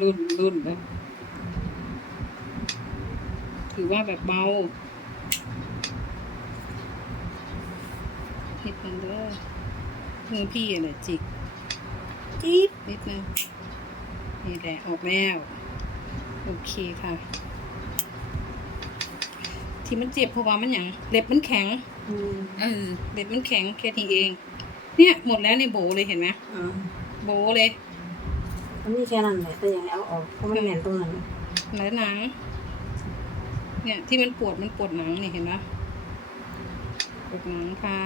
รุ่นรุ่นนะถือว่าแบบเบานิดนึงเด้อมือพี่อะไรจิกจี๊ดนิดนึงนี่แหละออกแล้ว โอเคค่ะ ที่มันเจ็บเพราะว่ามันอย่างเล็บมันแข็งอืมเออเล็บมันแข็งแค่นี้เอง เนี่ยหมดแล้วในโบเลยเห็นไหมอ่าโบเลย มันมีแค่นั้นแหละแต่ยังไงเอาออกเพราะมันแน่นตรงนั้นหนังหนัง เนี่ยที่มันปวดมันปวดหนังนี่เห็นไหมปวดหนังค่ะ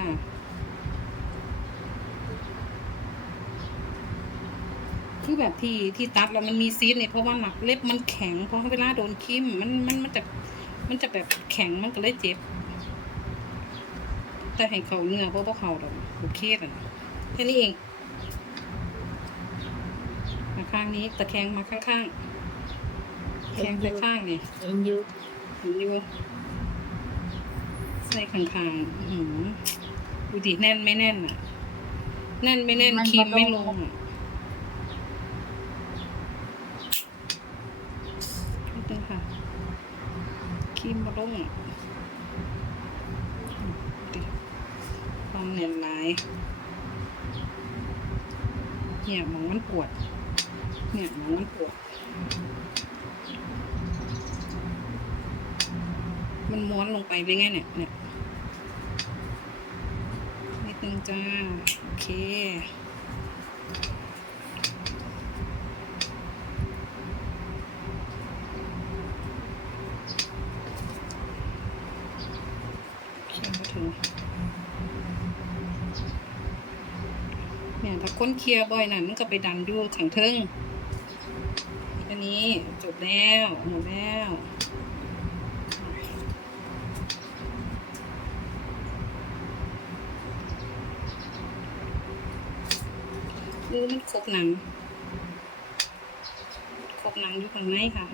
คือแบบที่ที่ตัดแล้วมันมีซีดเนี่ยเพราะว่าหนักเล็บมันแข็งเพราะเวลาโดนคิมมันมันมันจะมันจะแบบแข็งมันก็เลยเจ็บ แต่ให้เขาเนื้อเพราะว่าเขาโอเคแล้วนะแค่นี้เอง ข้างนี้ตะแคงมาข้างๆแคงไปข้างนี่เอ็นยูเห็นอยู่ใส่ข้างๆอื้อหือดูดิแน่นไม่แน่นอะ แน่นไม่แน่นครีมไม่ลงอะนิดนึงค่ะครีมมาลงอะอืมดูดิความแน่นหลายเนี่ยหมองมันปวด เนี่ยหมอนปวดมันม้วนลงไปได้ไงเนี่ยเนี่ยนิดนึงจ้า โอเคเขียร์เนี่ยถ้าค้นเคลียร์บ่อยน่ะมันก็ไปดันอยู่ขังเทิง นี้ จบแล้วหมดแล้วดูมันครบหนังครบหนังอยู่ข้างในค่ะ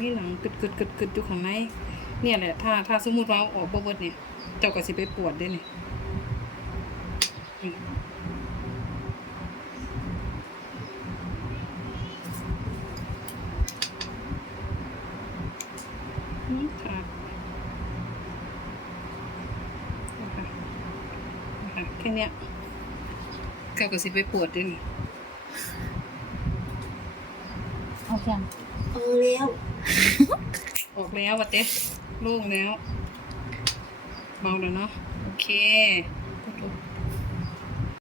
มีหนังกึดกึดกึดกึดอยู่ข้างใน เนี่ยแหละถ้าถ้าสมมติว่าเอาออกบ่เบิดเนี่ย เจ้าก็สิไปปวดได้เนี่ยอืมอืมค่ะนะคะนะคะแค่เนี้ยเจ้าก็สิไปปวดได้เนี่ยเอาเพียงเอาแล้ว ออกแล้ววะเต้ โล่งแล้วเบาแล้วเนาะโอเค